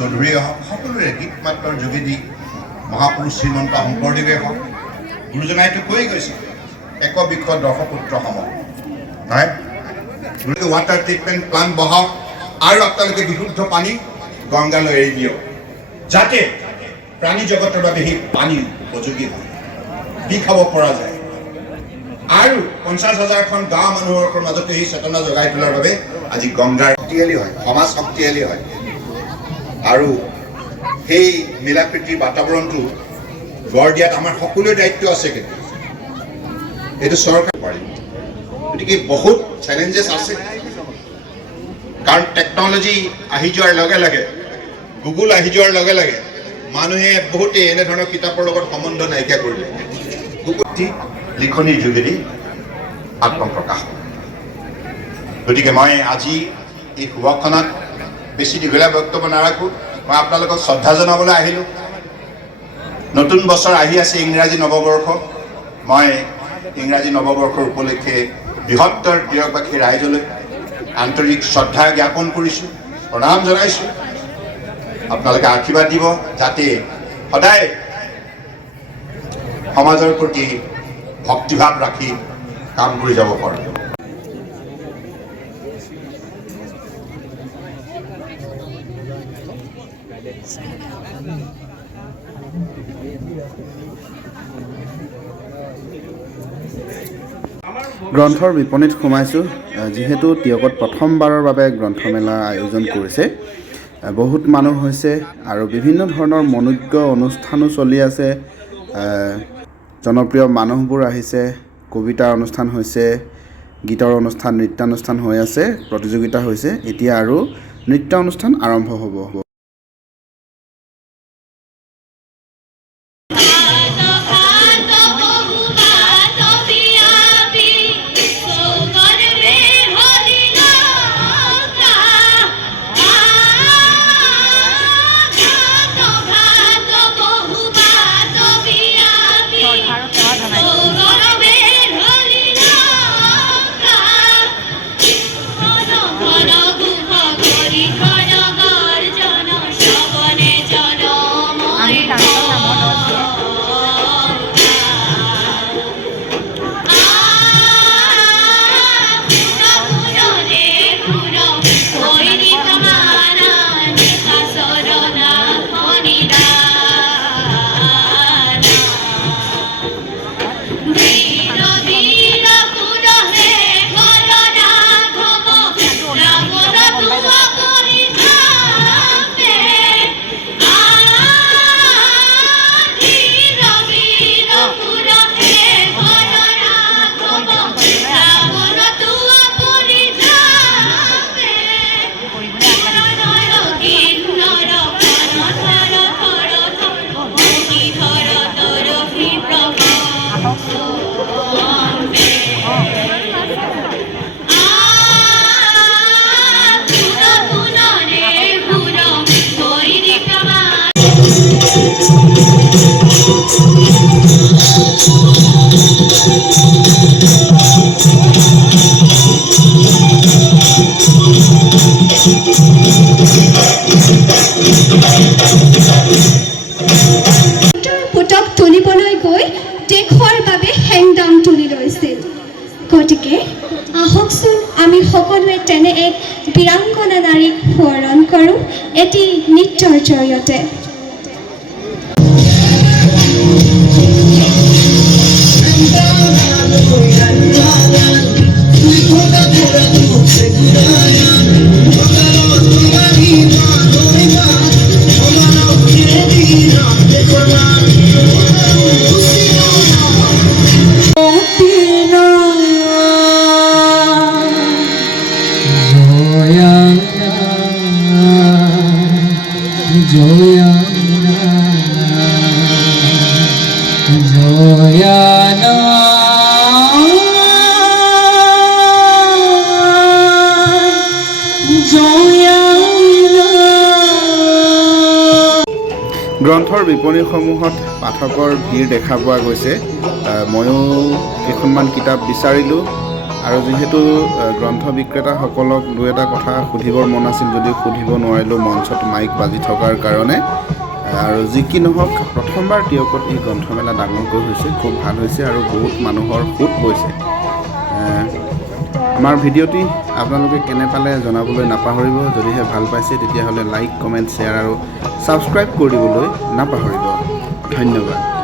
চৌধুৰীয়ে হওক সকলোৰে গীত মাতৰ যোগেদি মহাপুৰুষ শ্ৰীমন্ত শংকৰদেৱে হওক গুৰুজনাইতো কৈ গৈছে একবিংশ দশপুত্ৰ সম নহয় গতিকে ৱাটাৰ ট্ৰিটমেণ্ট প্লাণ্ট বহাওক আৰু আপোনালোকে বিশুদ্ধ পানী গংগালৈ এৰি দিয়ক যাতে প্ৰাণী জগতৰ বাবে সেই পানী উপযোগী হয় পি খাব পৰা যায় আৰু 50,000খন গাঁও মানুহৰ মাজতে সেই চেতনা জগাই তোলাৰ বাবে আজি গংগাৰ শক্তিশালী হয় সমাজ শক্তিশালী হয় আৰু সেই মিলাপ্ৰীতিৰ বাতাবৰণটো গঢ় দিয়াত আমাৰ সকলোৰে দায়িত্ব আছে কিন্তু এইটো চৰকাৰ পাৰিব গতিকে বহুত চেলেঞ্জেছ আছে কাৰণ টেকন'লজি আহি যোৱাৰ লগে লগে গুগল আহি যোৱাৰ লগে লগে মানুহে বহুতে এনেধৰণৰ কিতাপৰ লগত সম্বন্ধ নাইকিয়া কৰিলে গুগল লিখনিৰ যোগেদি আত্মপ্ৰকাশ গতিকে মই আজি এই সভাখনত বেছি দীঘলীয়া বক্তব্য নাৰাখোঁ মই আপোনালোকক শ্ৰদ্ধা জনাবলৈ আহিলোঁ নতুন বছৰ আহি আছে ইংৰাজী নৱবৰ্ষ মই ইংৰাজী নৱবৰ্ষৰ উপলক্ষে বৃহত্তৰ তিৰকবাসী ৰাইজলৈ আন্তৰিক শ্ৰদ্ধা জ্ঞাপন কৰিছোঁ প্ৰণাম জনাইছোঁ আপোনালোকে আশীৰ্বাদ দিব যাতে সদায় সমাজৰ প্ৰতি ভক্তিভাৱ ৰাখি কাম কৰি যাব পাৰোঁ গ্ৰন্থৰ বিপণীত সোমাইছোঁ যিহেতু টিয়কত প্ৰথমবাৰৰ বাবে গ্ৰন্থমেলা আয়োজন কৰিছে বহুত মানুহ হৈছে আৰু বিভিন্ন ধৰণৰ মনোজ্ঞ অনুষ্ঠানো চলি আছে জনপ্ৰিয় মানুহবোৰ আহিছে কবিতাৰ অনুষ্ঠান হৈছে গীতৰ অনুষ্ঠান নৃত্যানুষ্ঠান হৈ আছে প্ৰতিযোগিতা হৈছে এতিয়া আৰু নৃত্য অনুষ্ঠান আৰম্ভ হ'ব পুতক তুলিবলৈ গৈ দেশৰ বাবে হেংদাম তুলি লৈছিল গতিকে আহকচোন আমি সকলোৱে তেনে এক বীৰাংগনা নাৰীক সোঁৱৰণ কৰোঁ এটি নৃত্যৰ জৰিয়তে গ্ৰন্থৰ বিপণীসমূহত পাঠকৰ ভিৰ দেখা পোৱা গৈছে ময়ো কেইখনমান কিতাপ বিচাৰিলোঁ আৰু যিহেতু গ্ৰন্থ বিক্ৰেতাসকলক দুই এটা কথা সুধিবৰ মন আছিল যদিও সুধিব নোৱাৰিলোঁ মঞ্চত মাইক বাজি থকাৰ কাৰণে। আৰু যি কি নহওক প্ৰথমবাৰ টিয়কত এই গ্ৰন্থমেলা ডাঙৰকৈ হৈছে, খুব ভাল হৈছে আৰু বহুত মানুহৰ সোঁত বৈছে। আমাৰ ভিডিঅ'টি আপোনালোকে কেনে পালে জনাবলৈ নাপাহৰিব। যদিহে ভাল পাইছে তেতিয়াহ'লে লাইক, কমেণ্ট, শ্বেয়াৰ আৰু ছাবস্ক্ৰাইব কৰিবলৈ নাপাহৰিব। ধন্যবাদ।